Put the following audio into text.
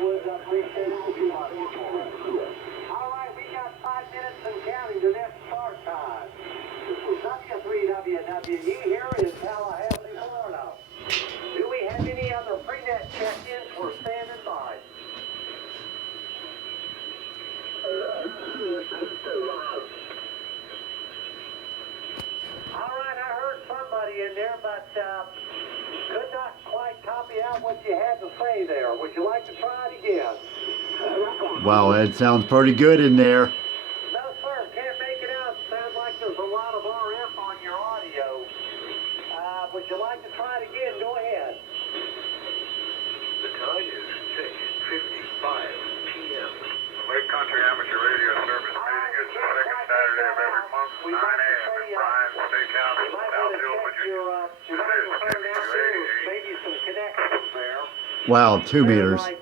Woods. I appreciate it. All right, we got 5 minutes and counting to next start time. This is W3WWE here in Tallahassee, Florida. Do we have any other pre-net check-ins? We're standing by. All right, I heard somebody in there, but could not quite copy out what you had to say there. Would you like to try it again? Wow, that sounds pretty good in there. No, sir, can't make it out. Sounds like there's a lot of RF on your audio. Would you like to try it again? Go ahead. The time is 6:55 p.m. Lake Country Amateur Radio Service meeting is the second Saturday of every month, 9 a.m. at Brian's Steakhouse, You might want South to Hill, check Virginia. your, you might want to turn down there. Maybe some connections there. Wow, 2 meters. Like